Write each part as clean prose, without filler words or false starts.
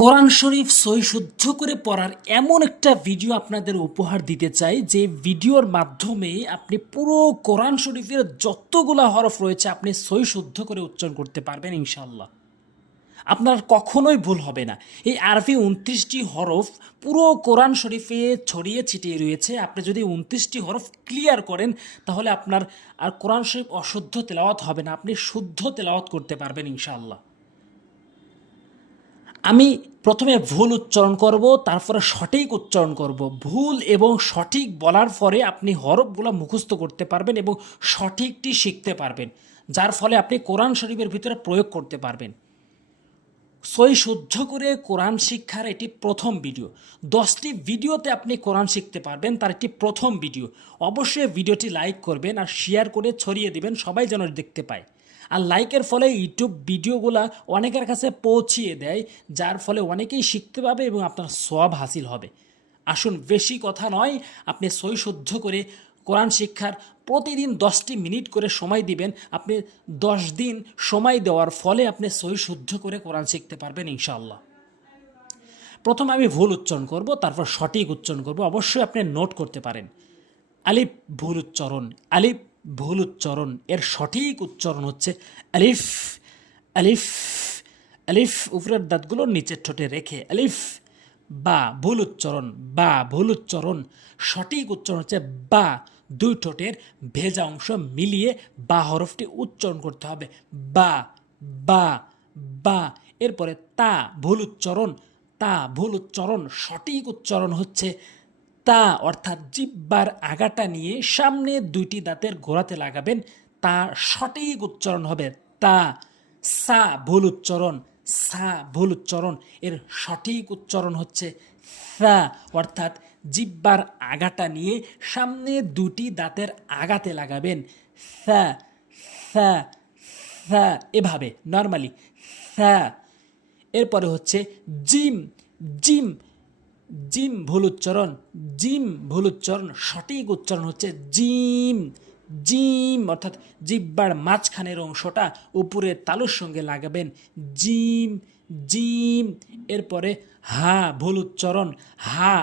কোরআন শরীফ সহি শুদ্ধ করে পড়ার এমন একটা ভিডিও আপনাদের উপহার দিতে চাই যে ভিডিওর মাধ্যমে আপনি পুরো কোরআন শরীফের যতগুলা হরফ রয়েছে আপনি সহি শুদ্ধ করে উচ্চারণ করতে পারবেন ইনশাল্লাহ। আপনার কখনোই ভুল হবে না। এই আরবি ২৯টি হরফ পুরো কোরআন শরীফে ছড়িয়ে ছিটিয়ে রয়েছে। আপনি যদি ২৯টি হরফ ক্লিয়ার করেন তাহলে আপনার আর কোরআন শরীফ অশুদ্ধ তেলাওয়াত হবে না, আপনি শুদ্ধ তেলাওয়াত করতে পারবেন ইনশাআল্লাহ। আমি প্রথমে ভুল উচ্চারণ করব, তারপরে সঠিক উচ্চারণ করব। ভুল এবং সঠিক বলার পরে আপনি হরফগুলো মুখস্থ করতে পারবেন এবং সঠিকটি শিখতে পারবেন, যার ফলে আপনি কোরআন শরীফের ভিতরে প্রয়োগ করতে পারবেন। সহি শুদ্ধ করে কোরআন শিক্ষার এটি প্রথম ভিডিও। 10টি ভিডিওতে আপনি কোরআন শিখতে পারবেন, তার একটি প্রথম ভিডিও। অবশ্যই ভিডিওটি লাইক করবেন আর শেয়ার করে ছড়িয়ে দিবেন, সবাই যেন দেখতে পায়। আর লাইকের ফলে ইউটিউব ভিডিওগুলো অনেকের কাছে পৌঁছিয়ে দেয়, যার ফলে অনেকেই শিখতে পাবে এবং আপনার সওয়াব হাসিল হবে। আসুন, বেশি কথা নয়, আপনি সহি শুদ্ধ করে কোরআন শিক্ষার প্রতিদিন 10টি মিনিট করে সময় দিবেন। আপনি 10 দিন সময় দেওয়ার ফলে আপনি সহি শুদ্ধ করে কোরআন শিখতে পারবেন ইনশাআল্লাহ। প্রথমে আমি ভুল উচ্চারণ করব, তারপর সঠিক উচ্চারণ করব। অবশ্যই আপনি নোট করতে পারেন। আলিফ ভুল উচ্চারণ, আলিফ ভুল উচ্চারণ। এর সঠিক উচ্চারণ হচ্ছে আলিফ, আলিফ, আলিফ। উপরের দাঁতগুলো নিচের ঠোঁটে রেখে আলিফ। বা ভুল উচ্চারণ, বা ভুল উচ্চারণ। সঠিক উচ্চারণ হচ্ছে বা। দুই ঠোঁটের ভেজা অংশ মিলিয়ে বা হরফটি উচ্চারণ করতে হবে। বা, বা, বা। এরপরে তা ভুল উচ্চারণ, তা ভুল উচ্চারণ। সঠিক উচ্চারণ হচ্ছে তা, অর্থাৎ জিহ্বার আগাটা নিয়ে সামনে দুইটি দাঁতের গোড়াতে লাগাবেন, তা সঠিক উচ্চারণ হবে তা। সা ভুল উচ্চারণ, সা ভুল উচ্চারণ। এর সঠিক উচ্চারণ হচ্ছে সা, অর্থাৎ জিহ্বার আগাটা নিয়ে সামনে দুটি দাঁতের আগাতে লাগাবেন, সা, সা, সা। এভাবে নর্মালি সা। এরপরে হচ্ছে জিম, জিম, জিম ভুল উচ্চারণ, জিম ভুল উচ্চারণ। সঠিক উচ্চারণ হচ্ছে জিম, জিম, অর্থাৎ জিহ্বার মাঝখানের অংশটা উপরে তালুর সঙ্গে লাগাবেন, জিম, জিম। এরপরে হা ভুল উচ্চারণ, হা।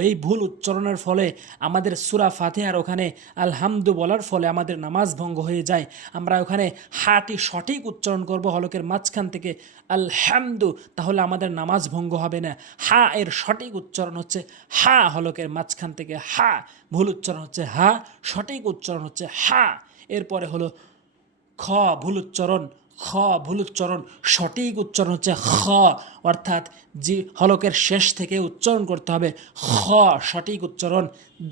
ওই ভুল উচ্চারণের ফলে আমাদের সূরা ফাতিহার ওখানে আলহামদু বলার ফলে আমাদের নামাজ ভঙ্গ হয়ে যায়। আমরা ওখানে হাটি সঠিক উচ্চারণ করব হলকের মাঝখান থেকে আলহামদু, তাহলে আমাদের নামাজ ভঙ্গ হবে না। হা এর সঠিক উচ্চারণ হচ্ছে হা, হলকের মাঝখান থেকে হা। ভুল উচ্চারণ হচ্ছে হা, সঠিক উচ্চারণ হচ্ছে হা। এরপরে হলো খ ভুল উচ্চারণ, খ ভুল উচ্চারণ। সঠিক উচ্চারণ হচ্ছে খ, অর্থাৎ জি হলকের শেষ থেকে উচ্চারণ করতে হবে খ, সঠিক উচ্চারণ।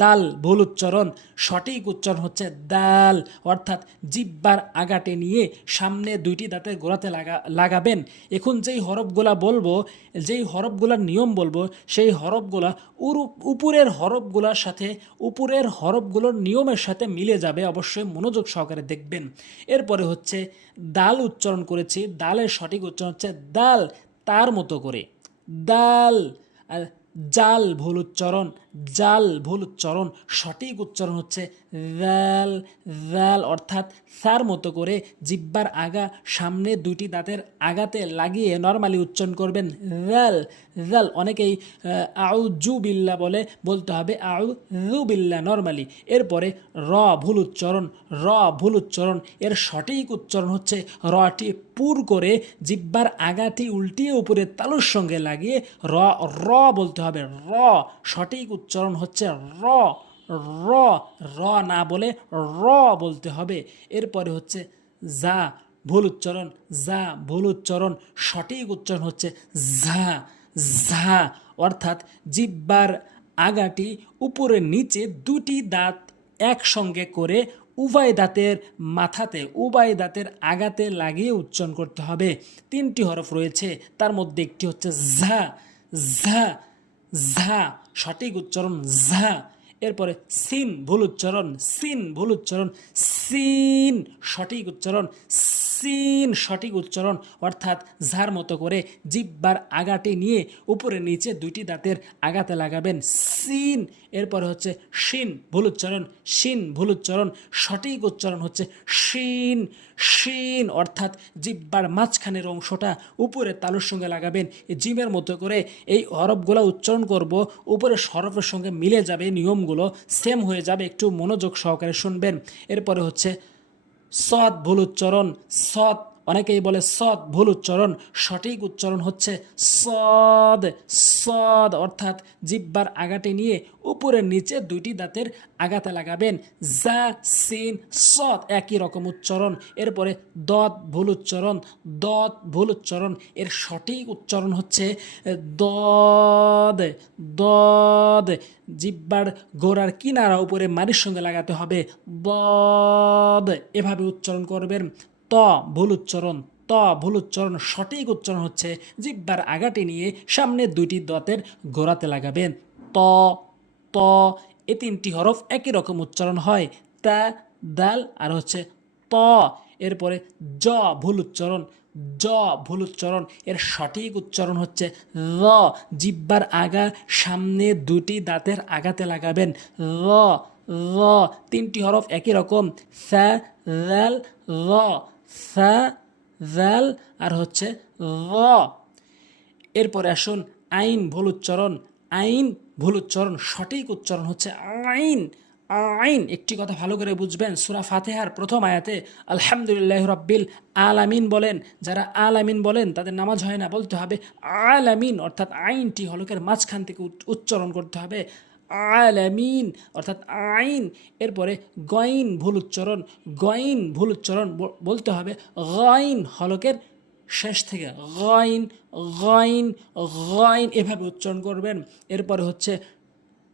দাল ভুল উচ্চারণ, সঠিক উচ্চারণ হচ্ছে দাল, অর্থাৎ জিহ্বার আগাটে নিয়ে সামনে দুইটি দাঁতের গোড়াতে লাগাবেন। এখন যেই হরফগুলা বলবো, যেই হরফগুলার নিয়ম বলবো, সেই হরফগুলা উপরের হরফগুলোর সাথে, উপরের হরফগুলোর নিয়মের সাথে মিলে যাবে। অবশ্যই মনোযোগ সহকারে দেখবেন। এরপরে হচ্ছে দাল উচ্চারণ করেছি, দালের সঠিক উচ্চারণ হচ্ছে দাল, তার মতো করে দাল। আর জাল ভুল উচ্চারণ, জাল ভুল উচ্চারণ। সঠিক উচ্চারণ হচ্ছে জাল, জাল, অর্থাৎ সার মতো করে জিহ্বার আগা সামনে দুটি দাঁতের আগাতে লাগিয়ে নর্মালি উচ্চারণ করবেন জাল, জাল। অনেকেই আউযু বিল্লাহ বলে, বলতে হবে আউযু বিল্লাহ নর্মালি। এরপরে র ভুল উচ্চারণ, র ভুল উচ্চারণ। এর সঠিক উচ্চারণ হচ্ছে রটি পুর করে জিহ্বার আগাটি উল্টিয়ে উপরে তালুর সঙ্গে লাগিয়ে র, র বলতে হবে র। সঠিক উচ্চারণ হচ্ছে র, র, র না বলে র বলতে হবে। এরপরে হচ্ছে যা ভুল উচ্চারণ, যা ভুল উচ্চারণ। সঠিক উচ্চারণ হচ্ছে ঝা, ঝা, অর্থাৎ জিহ্বার আগাটি উপরে নিচে দুটি দাঁত একসঙ্গে করে উভয় দাঁতের মাথাতে, উভয় দাঁতের আগাতে লাগিয়ে উচ্চারণ করতে হবে। 3টি হরফ রয়েছে, তার মধ্যে একটি হচ্ছে ঝা, ঝা, ঝা। সঠিক উচ্চারণ ঝা। এরপরে সিন ভুল উচ্চারণ, সিন ভুল উচ্চারণ, সিন সঠিক উচ্চারণ, সিন সঠিক উচ্চারণ, অর্থাৎ ঝার মতো করে জিহ্বার আগাটি নিয়ে উপরে নিচে দুইটি দাঁতের আগাতে লাগাবেন, সিন। এরপরে হচ্ছে শিন ভুল উচ্চারণ, শিন ভুল উচ্চারণ, সঠিক উচ্চারণ হচ্ছে শিন, শিন অর্থাৎ জিহ্বার মাঝখানের অংশটা উপরে তালুর সঙ্গে লাগাবেন, এই জিমের মতো করে এই হরফগুলো উচ্চারণ করব, উপরে হরফের সঙ্গে মিলে যাবে, নিয়মগুলো সেম হয়ে যাবে, একটু মনোযোগ সহকারে শুনবেন। এরপরে হচ্ছে সদ ভুল উচ্চারণ, সদ অনেকেই বলে সদ ভুল উচ্চারণ, সঠিক উচ্চারণ হচ্ছে সদ, সদ অর্থাৎ জিহ্বার আগাটে নিয়ে উপরের নিচে দুইটি দাঁতের আগাতে লাগাবেন, জা সিন সদ একই রকম উচ্চারণ। এরপরে দত ভুল উচ্চারণ, দত ভুল উচ্চারণ, এর সঠিক উচ্চারণ হচ্ছে দদ, দদ জিহ্বার গোড়ার কিনারা উপরে মারির সঙ্গে লাগাতে হবে, দদ এভাবে উচ্চারণ করবেন। ত ভুল উচ্চারণ, ত ভুল উচ্চারণ, সঠিক উচ্চারণ হচ্ছে জিহ্বার আগাটি নিয়ে সামনে দুইটি দাঁতের গোড়াতে লাগাবেন, ত, ত। এই তিনটি হরফ একই রকম উচ্চারণ হয়, তা, দাল আর হচ্ছে ত। এরপরে জ ভুল উচ্চারণ, জ ভুল উচ্চারণ, এর সঠিক উচ্চারণ হচ্ছে র, জিহ্বার আগা সামনে দুটি দাঁতের আগাতে লাগাবেন, র, র। তিনটি হরফ একই রকম, সা, জাল, র, সা, জাল আর হচ্ছে র। এরপরে আসুন আইন ভুল উচ্চারণ, আইন ভুল উচ্চারণ, সঠিক উচ্চারণ হচ্ছে আইন, আইন। একটি কথা ভালো করে বুঝবেন, সূরা ফাতিহার প্রথম আয়াতে আলহামদুলিল্লাহি রাব্বিল আলামিন বলেন, যারা আলামিন বলেন তাদের নামাজ হয় না, বলতে হবে আলামিন অর্থাৎ আইনটি হলকের মাঝখান থেকে উচ্চারণ করতে হবে, আলামিন অর্থাৎ আইন। এরপরে গইন ভুল উচ্চারণ, গইন ভুল উচ্চারণ, বলতে হবে গাইন হলকের শেষ থেকে, গাইন, গাইন, গাইন এভাবে উচ্চারণ করবেন। এরপরে হচ্ছে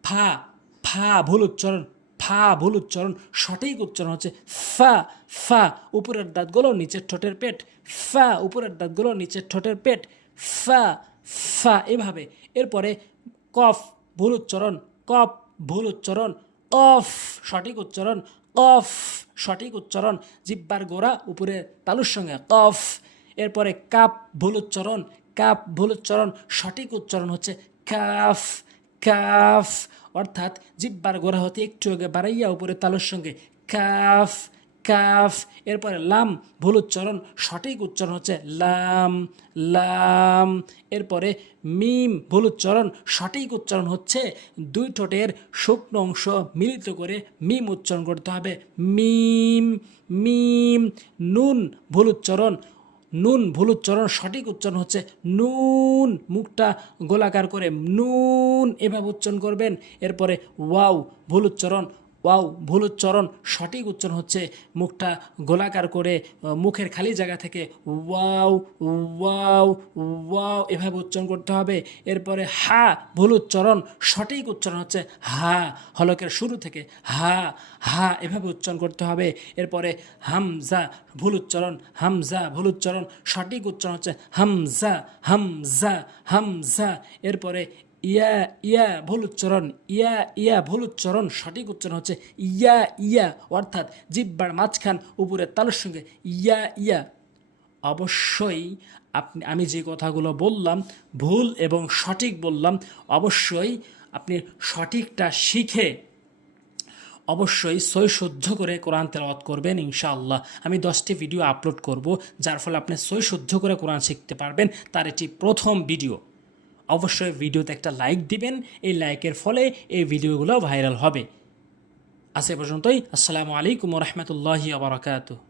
ফা, ফা ভুল উচ্চারণ, ফা ভুল উচ্চারণ, সঠিক উচ্চারণ হচ্ছে ফা, ফা উপরের দাঁতগুলো নিচের ঠোঁটের পেট, ফা উপরের দাঁতগুলো নিচের ঠোঁটের পেট, ফা, ফা এভাবে। এরপরে কফ ভুল উচ্চারণ, কফ ভুল উচ্চারণ, কফ সঠিক উচ্চারণ, কফ সঠিক উচ্চারণ, জিহ্বার গোড়া উপরে তালুর সঙ্গে, কফ। এরপরে কাপ ভুল উচ্চারণ, কাপ ভুল উচ্চারণ, সঠিক উচ্চারণ হচ্ছে কাফ, কাফ অর্থাৎ জিহ্বার গোড়া হতে একটু আগে বাড়াইয়া উপরে তালুর সঙ্গে, কাফ, কাফ। এরপরে লাম ভুল উচ্চারণ, সঠিক উচ্চারণ হচ্ছে লাম, লাম। এরপরে মিম ভুল উচ্চারণ, সঠিক উচ্চারণ হচ্ছে দুই ঠোঁটের শুকনো অংশ মিলিত করে মিম উচ্চারণ করতে হবে, মিম, মিম। নুন ভুল উচ্চারণ, নুন ভুল উচ্চারণ, সঠিক উচ্চারণ হচ্ছে নুন, মুখটা গোলাকার করে নুন এভাবে উচ্চারণ করবেন। এরপরে ওয়াও ভুল উচ্চারণ, ওয়াও ভুল উচ্চারণ, সঠিক উচ্চারণ হচ্ছে মুখটা গোলাকার করে মুখের খালি জায়গা থেকে ওয়াও, ওয়াও, ওয়াও এভাবে উচ্চারণ করতে হবে। এরপরে হা ভুল উচ্চারণ, সঠিক উচ্চারণ হচ্ছে হা, হলকের শুরু থেকে হা, হা এভাবে উচ্চারণ করতে হবে। এরপরে হামজা ভুল উচ্চারণ, হামজা ভুল উচ্চারণ, সঠিক উচ্চারণ হচ্ছে হামজা, হামজা, হামজা। এরপরে ইয়া, ইয়া ভুল উচ্চারণ, ইয়া, ইয়া ভুল উচ্চারণ, সঠিক উচ্চারণ হচ্ছে ইয়া, ইয়া অর্থাৎ জিহ্বার মাঝখান উপরে তালুর সঙ্গে ইয়া, ইয়া। অবশ্যই আমি যে কথাগুলো বললাম ভুল এবং সঠিক বললাম, অবশ্যই আপনি সঠিকটা শিখে অবশ্যই সই শুদ্ধ করে কোরআন তেলাওয়াত করবেন ইনশাআল্লাহ। আমি 10টি ভিডিও আপলোড করব, যার ফলে আপনি সই শুদ্ধ করে কোরআন শিখতে পারবেন, তার এটি প্রথম ভিডিও। অবশ্যই ভিডিওতে একটা লাইক দিবেন, এই লাইকের ফলে এই ভিডিওগুলো ভাইরাল হবে। আজ এ পর্যন্তই। আসসালামু আলাইকুম ওয়া রাহমাতুল্লাহি ওয়া বারাকাতুহু।